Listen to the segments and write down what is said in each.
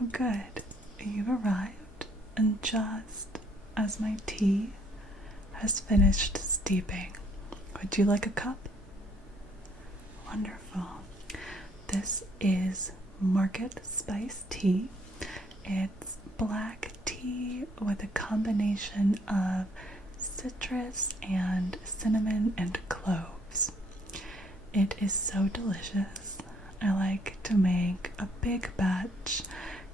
Oh, good. You've arrived, and just as my tea has finished steeping, would you like a cup? Wonderful. This is Market Spice Tea. It's black tea with a combination of citrus and cinnamon and cloves. It is so delicious. I like to make a big batch,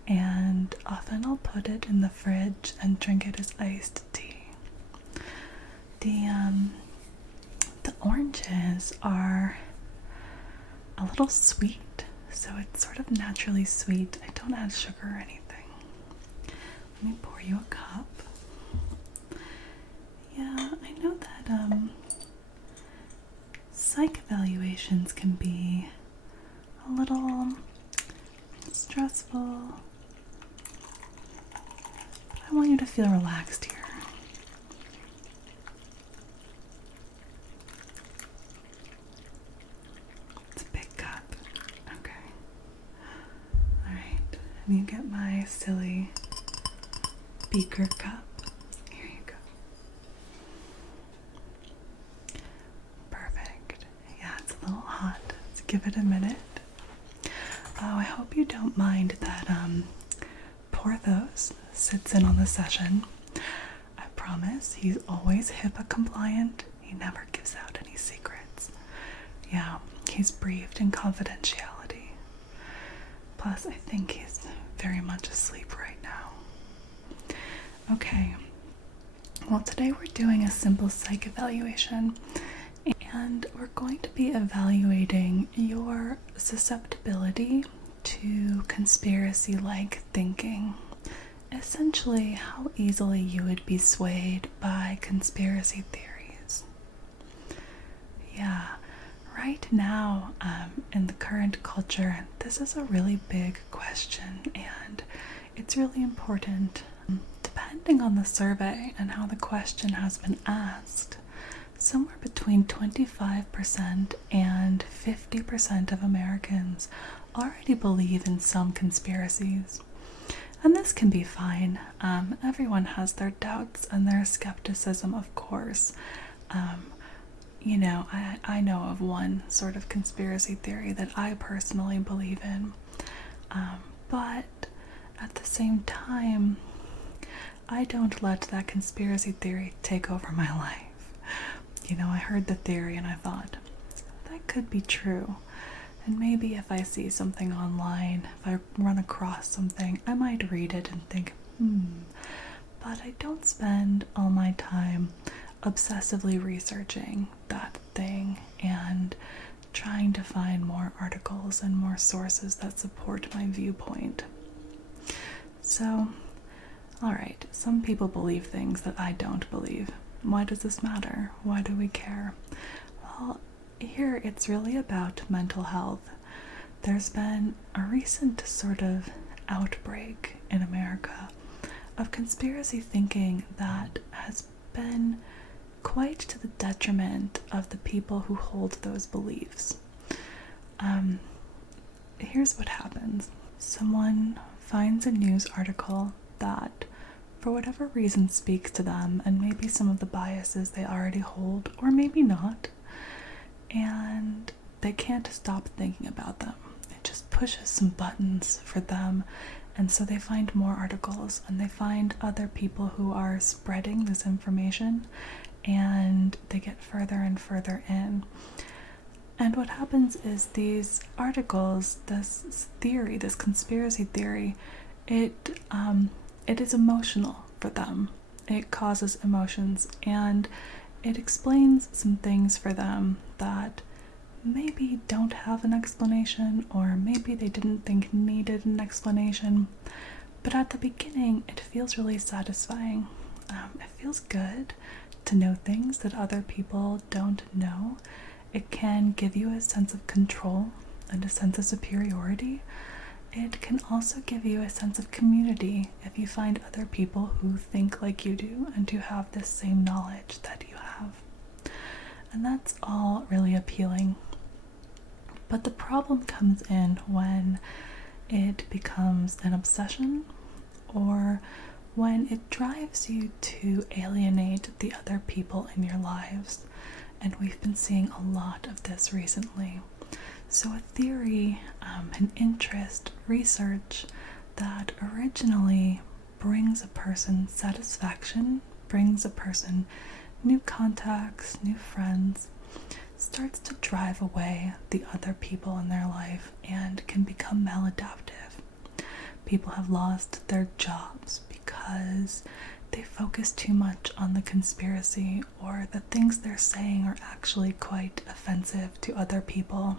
and often I'll put it in the fridge and drink it as iced tea. The oranges are a little sweet, so it's sort of naturally sweet. I don't add sugar or anything. Let me pour you a cup. Yeah, I know that psych evaluations can be a little stressful, but I want you to feel relaxed here. It's a big cup. Okay. Alright, and you get my silly beaker cup. Here you go. Perfect. Yeah, it's a little hot. Let's give it a minute. Oh, I hope you don't mind that Porthos sits in on the session. I promise he's always HIPAA compliant. He never gives out any secrets. Yeah, he's briefed in confidentiality. Plus, I think he's very much asleep right now. Okay, well, today we're doing a simple psych evaluation, and we're going to be evaluating your susceptibility to conspiracy-like thinking. Essentially, how easily you would be swayed by conspiracy theories. Yeah, right now, in the current culture, this is a really big question, and it's really important. Depending on the survey and how the question has been asked, somewhere between 25% and 50% of Americans already believe in some conspiracies. And this can be fine. Everyone has their doubts and their skepticism, of course. You know, I know of one sort of conspiracy theory that I personally believe in. But at the same time, I don't let that conspiracy theory take over my life. You know, I heard the theory and I thought, that could be true. And maybe if I see something online, if I run across something, I might read it and think, But I don't spend all my time obsessively researching that thing and trying to find more articles and more sources that support my viewpoint. So, alright, some people believe things that I don't believe. Why does this matter? Why do we care? Well, here it's really about mental health. There's been a recent sort of outbreak in America of conspiracy thinking that has been quite to the detriment of the people who hold those beliefs. Here's what happens. Someone finds a news article that, for whatever reason, speaks to them, and maybe some of the biases they already hold, or maybe not, and they can't stop thinking about them. It just pushes some buttons for them, and so they find more articles, and they find other people who are spreading this information, and they get further and further in. And what happens is these articles, this theory, this conspiracy theory, it is emotional for them. It causes emotions, and it explains some things for them that maybe don't have an explanation, or maybe they didn't think needed an explanation. But at the beginning, it feels really satisfying. It feels good to know things that other people don't know. It can give you a sense of control and a sense of superiority. It can also give you a sense of community if you find other people who think like you do and who have this same knowledge that you have. And that's all really appealing. But the problem comes in when it becomes an obsession, or when it drives you to alienate the other people in your lives. And we've been seeing a lot of this recently. So a theory, an interest, research that originally brings a person satisfaction, brings a person new contacts, new friends, starts to drive away the other people in their life and can become maladaptive. People have lost their jobs because they focus too much on the conspiracy, or the things they're saying are actually quite offensive to other people.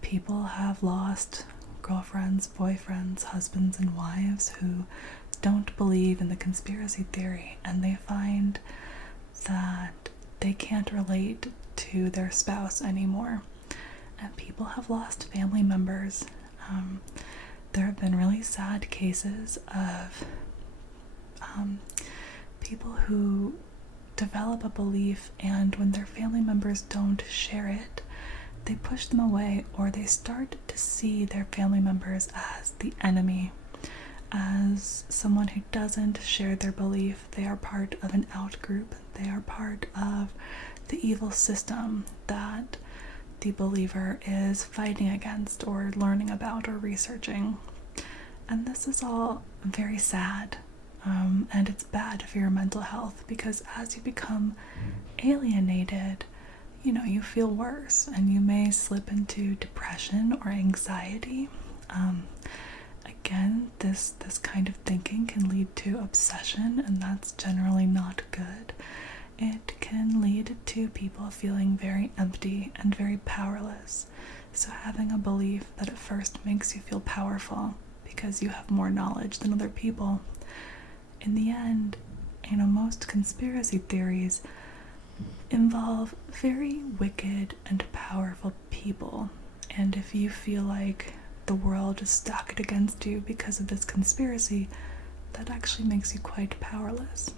People have lost girlfriends, boyfriends, husbands, and wives who don't believe in the conspiracy theory, and they find that they can't relate to their spouse anymore. And people have lost family members. There have been really sad cases of people who develop a belief, and when their family members don't share it, they push them away, or they start to see their family members as the enemy, as someone who doesn't share their belief. They are part of an out group. They are part of the evil system that the believer is fighting against, or learning about, or researching. And this is all very sad. And it's bad for your mental health, because as you become alienated, you feel worse, and you may slip into depression or anxiety. Again, this kind of thinking can lead to obsession, and that's generally not good. It can lead to people feeling very empty and very powerless. So having a belief that at first makes you feel powerful because you have more knowledge than other people, in the end, most conspiracy theories involve very wicked and powerful people. And if you feel like the world is stacked against you because of this conspiracy, that actually makes you quite powerless.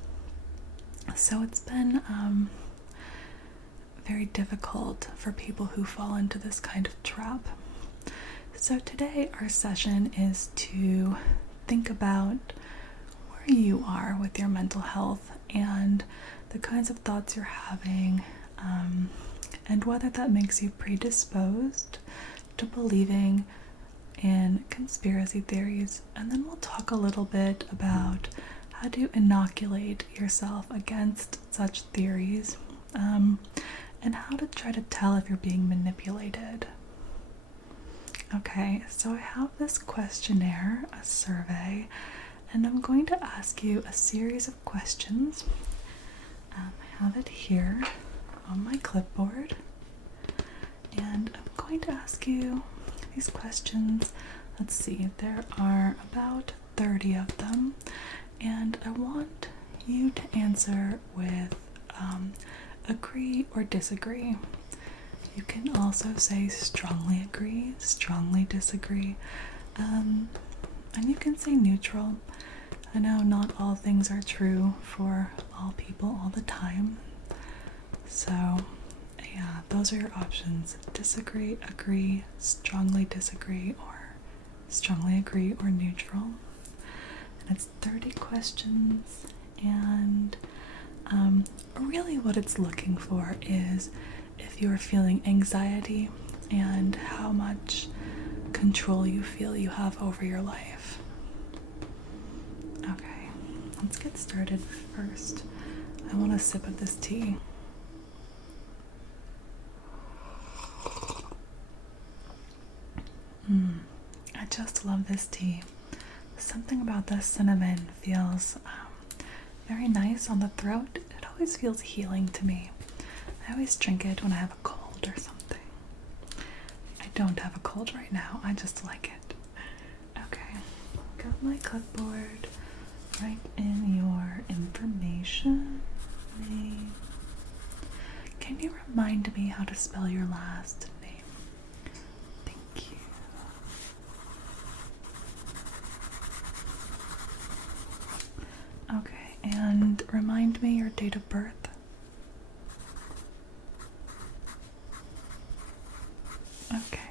So it's been very difficult for people who fall into this kind of trap. So today our session is to think about where you are with your mental health, and the kinds of thoughts you're having, and whether that makes you predisposed to believing in conspiracy theories. And then we'll talk a little bit about how to inoculate yourself against such theories, and how to try to tell if you're being manipulated. Okay, so I have this questionnaire, a survey, and I'm going to ask you a series of questions. I have it here on my clipboard, and I'm going to ask you these questions. Let's see, there are about 30 of them, and I want you to answer with agree or disagree. You can also say strongly agree, strongly disagree, and you can say neutral. I know not all things are true for all people all the time. So, yeah, those are your options. Disagree, agree, strongly disagree, or strongly agree, or neutral. And it's 30 questions, and really what it's looking for is if you're feeling anxiety and how much control you feel you have over your life. Okay, let's get started first. I want a sip of this tea. I just love this tea. Something about the cinnamon feels very nice on the throat. It always feels healing to me. I always drink it when I have a cold or something. I don't have a cold right now. I just like it. Okay, got my clipboard. Write in your information. Can you remind me how to spell your last name? Thank you. Okay, and remind me your date of birth. Okay,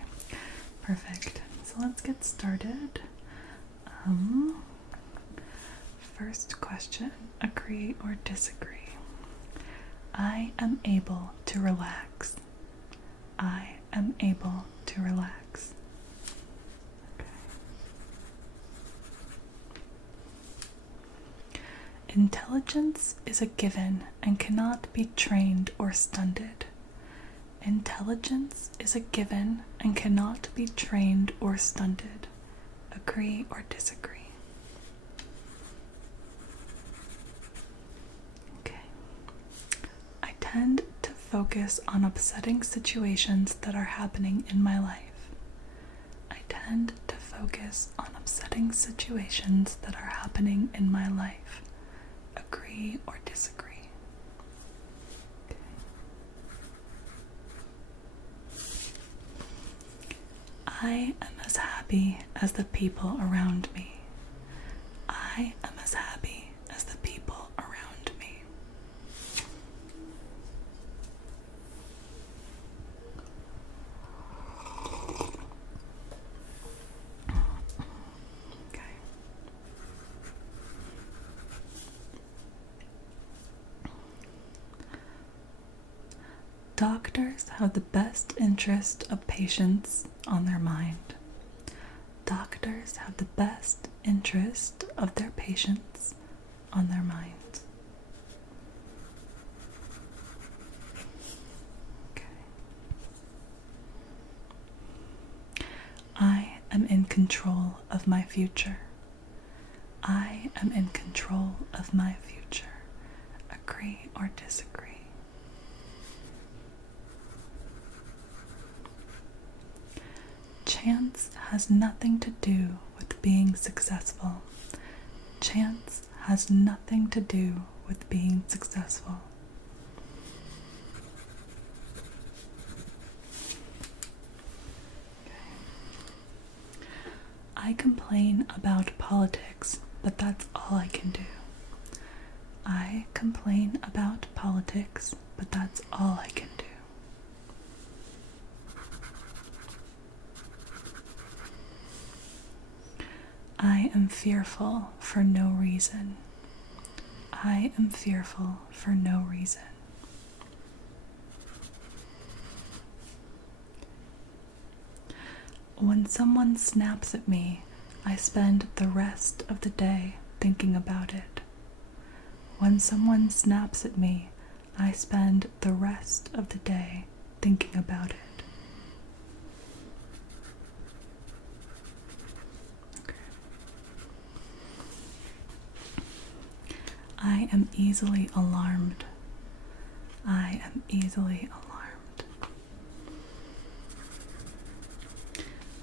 perfect. So let's let's get started. First question, agree or disagree? I am able to relax. I am able to relax. Okay. Intelligence is a given and cannot be trained or stunted. Intelligence is a given and cannot be trained or stunted. Agree or disagree? Okay. I tend to focus on upsetting situations that are happening in my life. I tend to focus on upsetting situations that are happening in my life. Agree or disagree? I am as happy as the people around me. I am as happy as the people around me. Okay. Doctors have the best interest of patients on their mind. Doctors have the best interest of their patients on their minds. Okay. I am in control of my future. I am in control of my future. Agree or disagree? Chance has nothing to do with being successful. Chance has nothing to do with being successful. Okay. I complain about politics, but that's all I can do. I complain about politics, but that's all I can do. I am fearful for no reason. I am fearful for no reason. When someone snaps at me, I spend the rest of the day thinking about it. When someone snaps at me, I spend the rest of the day thinking about it. I am easily alarmed. I am easily alarmed.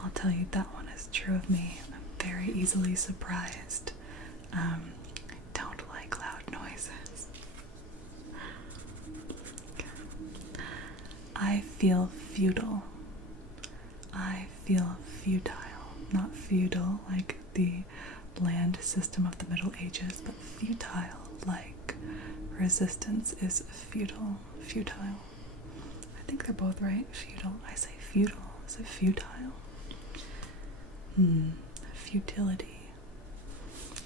I'll tell you, that one is true of me. I'm very easily surprised. I don't like loud noises. Okay. I feel futile. I feel futile. Not feudal like the land system of the Middle Ages, but futile like resistance is futile. I think they're both right. Futile. I say futile. Is it futile? Futility.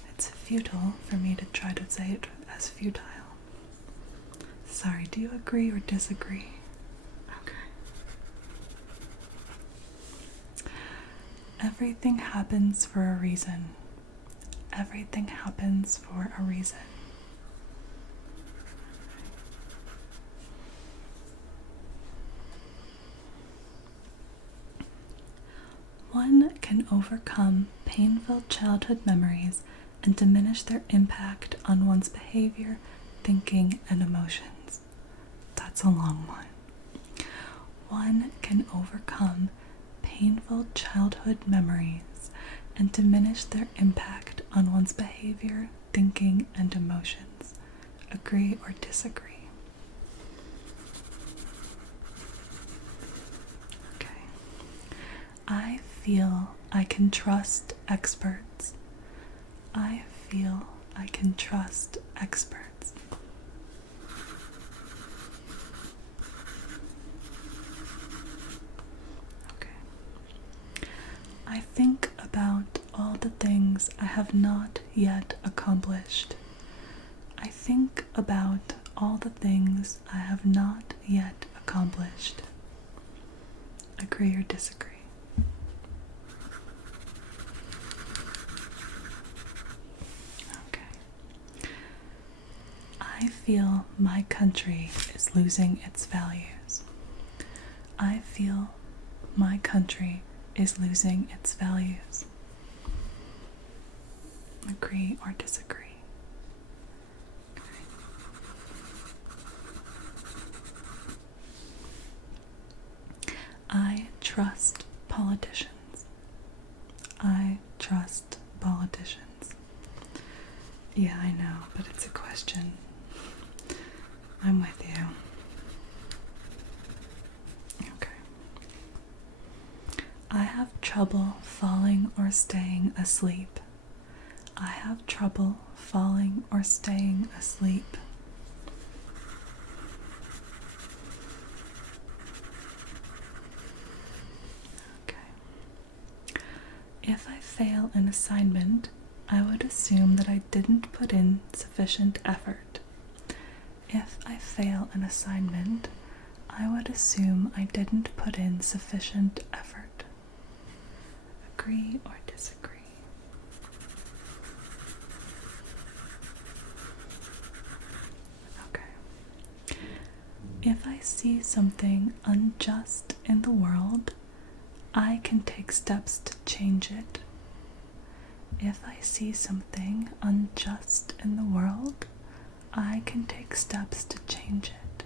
It's futile for me to try to say it as futile. Sorry, do you agree or disagree? Okay. Everything happens for a reason. Everything happens for a reason. One can overcome painful childhood memories and diminish their impact on one's behavior, thinking, and emotions. That's a long one. One can overcome painful childhood memories and diminish their impact on one's behavior, thinking, and emotions. Agree or disagree? Okay. I feel I can trust experts. I feel I can trust experts. Okay. I think about all the things I have not yet accomplished. I think about all the things I have not yet accomplished. Agree or disagree? Okay. I feel my country is losing its values. I feel my country is losing its values. Agree or disagree? I trust politicians. I trust politicians. Yeah, I know, but it's a question. I'm with you. Okay. I have trouble falling or staying asleep. I have trouble falling or staying asleep. Okay. If I fail an assignment, I would assume that I didn't put in sufficient effort. If I fail an assignment, I would assume I didn't put in sufficient effort. Agree or disagree? Okay. If I see something unjust in the world, I can take steps to change it. If I see something unjust in the world, I can take steps to change it.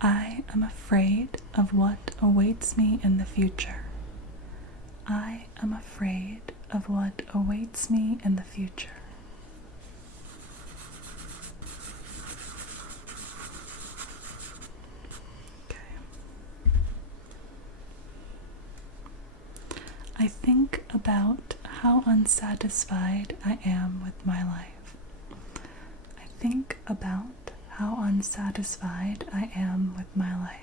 I am afraid of what awaits me in the future. I am afraid of what awaits me in the future. I think about how unsatisfied I am with my life. I think about how unsatisfied I am with my life.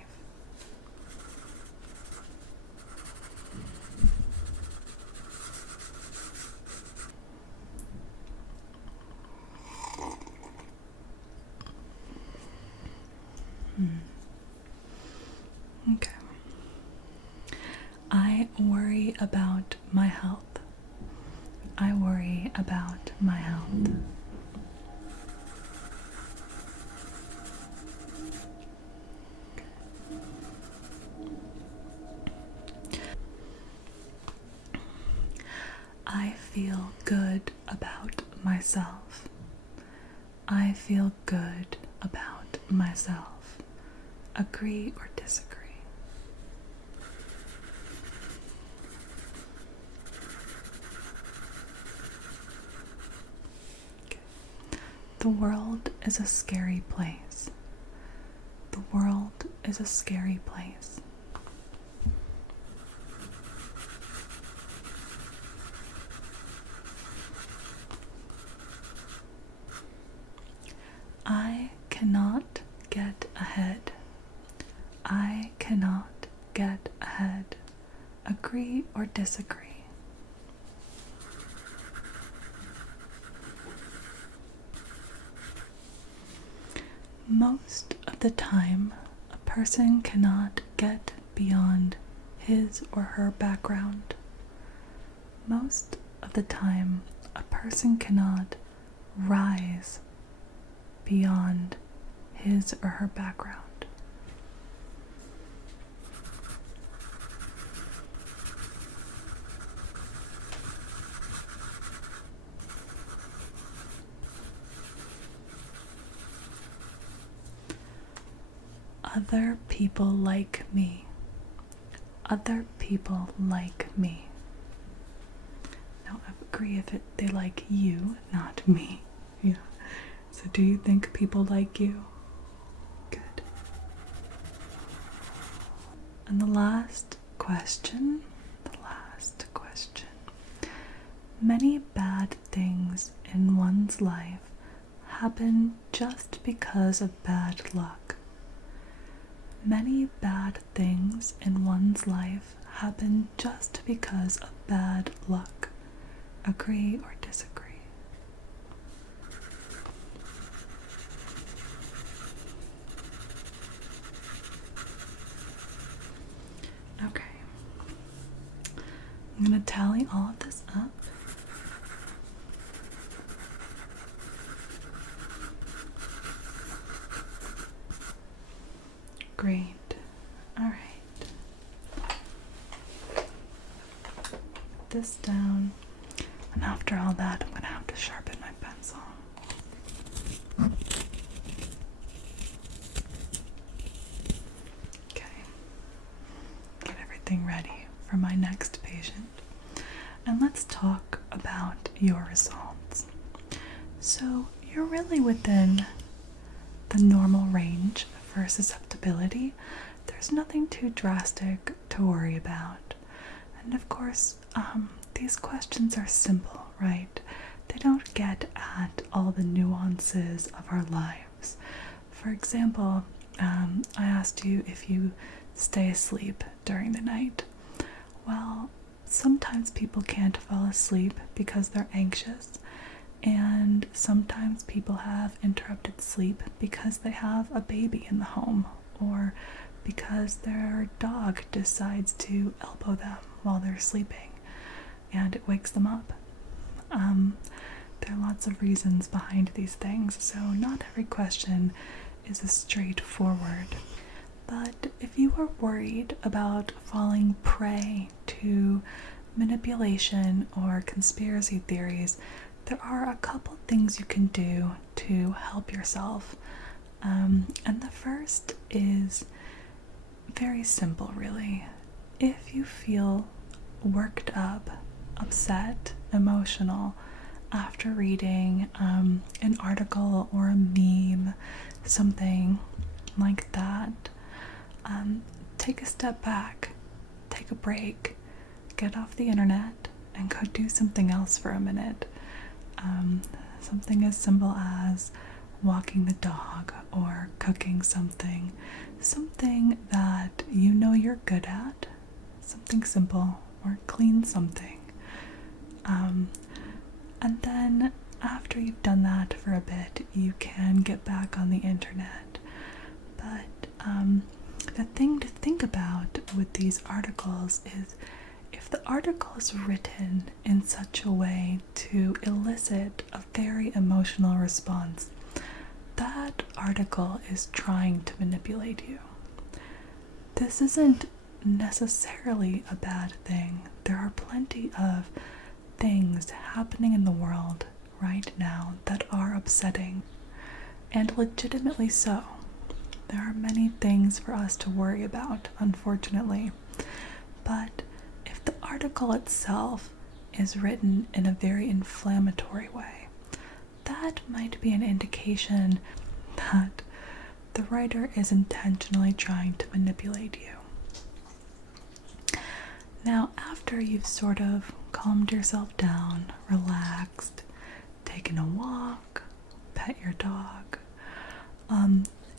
Okay. I worry about my health. I worry about my health. I feel good about myself. I feel good about myself. Agree or disagree? Okay. The world is a scary place. The world is a scary place. I cannot get ahead. I cannot get ahead. Agree or disagree? Most of the time, a person cannot get beyond his or her background. Most of the time, a person cannot rise beyond his or her background. Other people like me. Other people like me. Now, I agree if they like you, not me. Yeah. So do you think people like you? Good. And the last question. Many bad things in one's life happen just because of bad luck. Many bad things in one's life happen just because of bad luck. Agree or disagree? Okay. I'm going to tally all of this up. Great. All right. Put this down. And after all that, I'm going to have to sharpen my pencil. Okay. Get everything ready for my next patient. And let's talk about your results. So you're really within the normal range for susceptibility. There's nothing too drastic to worry about. And of course, these questions are simple, right? They don't get at all the nuances of our lives. For example, I asked you if you stay asleep during the night. Well, sometimes people can't fall asleep because they're anxious, and sometimes people have interrupted sleep because they have a baby in the home, or because their dog decides to elbow them while they're sleeping and it wakes them up. There are lots of reasons behind these things, so not every question is as straightforward. But if you are worried about falling prey to manipulation or conspiracy theories, there are a couple things you can do to help yourself. And the first is very simple, really. If you feel worked up, upset, emotional after reading an article or a meme, something like that, take a step back, take a break, get off the internet, and go do something else for a minute. Something as simple as walking the dog or cooking something that you know you're good at, something simple, or clean something. And then after you've done that for a bit, you can get back on the internet. But the thing to think about with these articles is if the article is written in such a way to elicit a very emotional response, that article is trying to manipulate you. This isn't necessarily a bad thing. There are plenty of things happening in the world right now that are upsetting, and legitimately so. There are many things for us to worry about, unfortunately. But if the article itself is written in a very inflammatory way, that might be an indication that the writer is intentionally trying to manipulate you. Now, after you've sort of calmed yourself down, relaxed, taken a walk, pet your dog,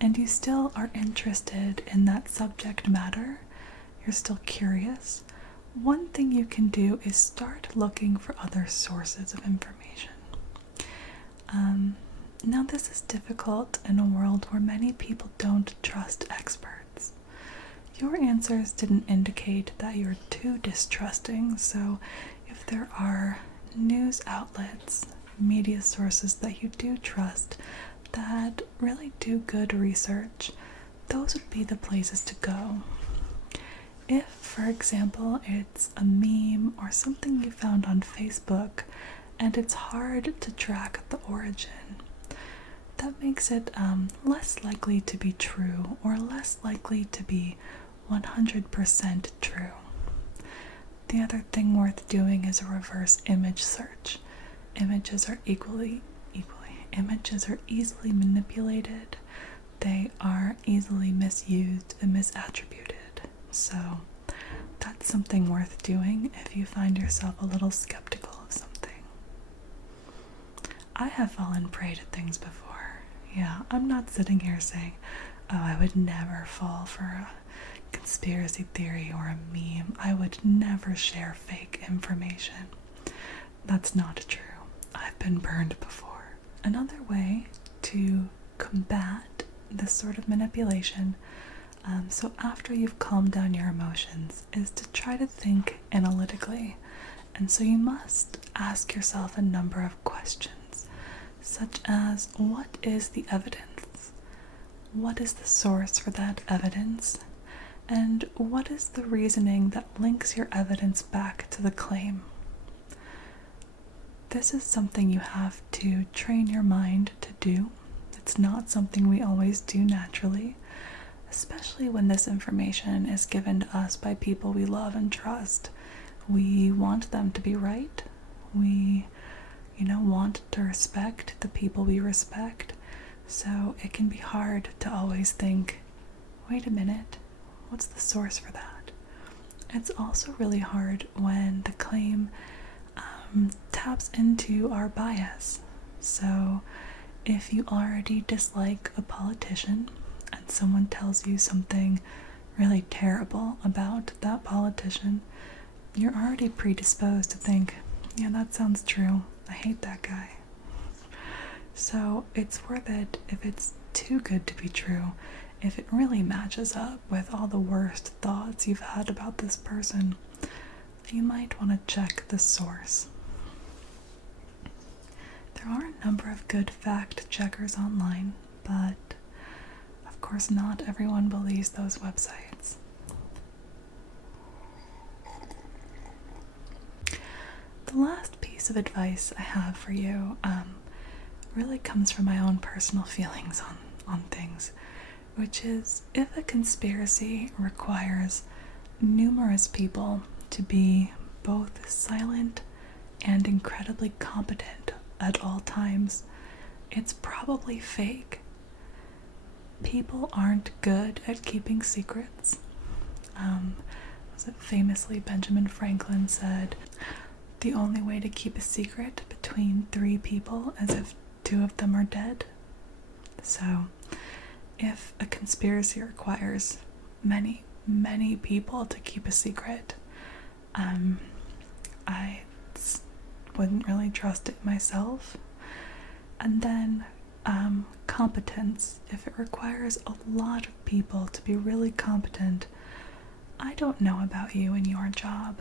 and you still are interested in that subject matter, you're still curious, one thing you can do is start looking for other sources of information. Now, this is difficult in a world where many people don't trust experts. Your answers didn't indicate that you're too distrusting, so if there are news outlets, media sources that you do trust that really do good research, those would be the places to go. If, for example, it's a meme or something you found on Facebook and it's hard to track the origin, that makes it less likely to be true, or less likely to be 100% true. The other thing worth doing is a reverse image search. Images are easily manipulated. They are easily misused and misattributed. So that's something worth doing if you find yourself a little skeptical of something. I have fallen prey to things before. Yeah, I'm not sitting here saying, oh, I would never fall for a conspiracy theory or a meme. I would never share fake information. That's not true. I've been burned before. Another way to combat this sort of manipulation, so after you've calmed down your emotions, is to try to think analytically. And so you must ask yourself a number of questions, such as, what is the evidence? What is the source for that evidence? And what is the reasoning that links your evidence back to the claim? This is something you have to train your mind to do. It's not something we always do naturally, especially when this information is given to us by people we love and trust. We want them to be right. We, want to respect the people we respect. So it can be hard to always think, wait a minute, what's the source for that? It's also really hard when the claim taps into our bias. So if you already dislike a politician and someone tells you something really terrible about that politician, you're already predisposed to think, yeah, that sounds true. I hate that guy. So it's worth it if it's too good to be true, if it really matches up with all the worst thoughts you've had about this person, you might want to check the source. There are a number of good fact checkers online, but of course not everyone believes those websites. The last piece of advice I have for you really comes from my own personal feelings on things, which is, if a conspiracy requires numerous people to be both silent and incredibly competent at all times, it's probably fake. People aren't good at keeping secrets. Famously, Benjamin Franklin said, the only way to keep a secret between 3 people is if 2 of them are dead. So, if a conspiracy requires many, many people to keep a secret, I wouldn't really trust it myself. And then competence. If it requires a lot of people to be really competent, I don't know about you and your job,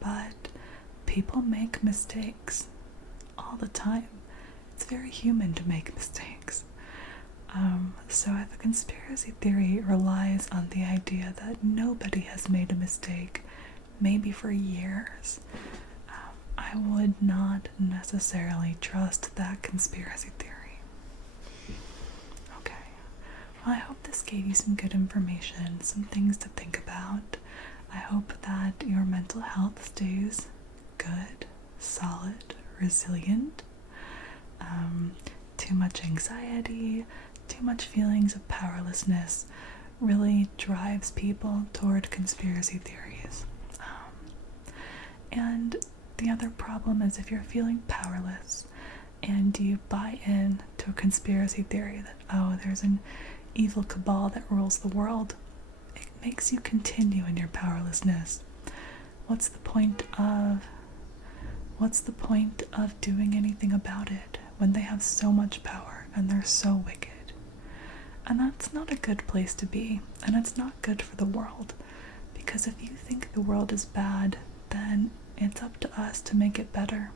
but people make mistakes all the time. It's very human to make mistakes. So if a conspiracy theory relies on the idea that nobody has made a mistake, maybe for years, I would not necessarily trust that conspiracy theory. Okay, well, I hope this gave you some good information, some things to think about. I hope that your mental health stays good, solid, resilient. Too much anxiety, too much feelings of powerlessness really drives people toward conspiracy theories. And the other problem is, if you're feeling powerless and you buy in to a conspiracy theory that, oh, there's an evil cabal that rules the world, it makes you continue in your powerlessness. What's the point of doing anything about it when they have so much power and they're so wicked? And that's not a good place to be, and it's not good for the world, because if you think the world is bad, then it's up to us to make it better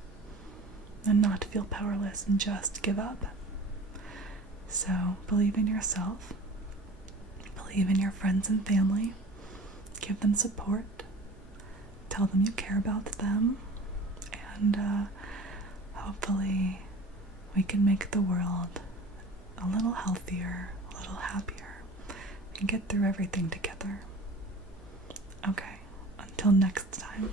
and not to feel powerless and just give up. So believe in yourself, believe in your friends and family, give them support, tell them you care about them, and hopefully we can make the world a little healthier, a little happier, and get through everything together. Okay, until next time.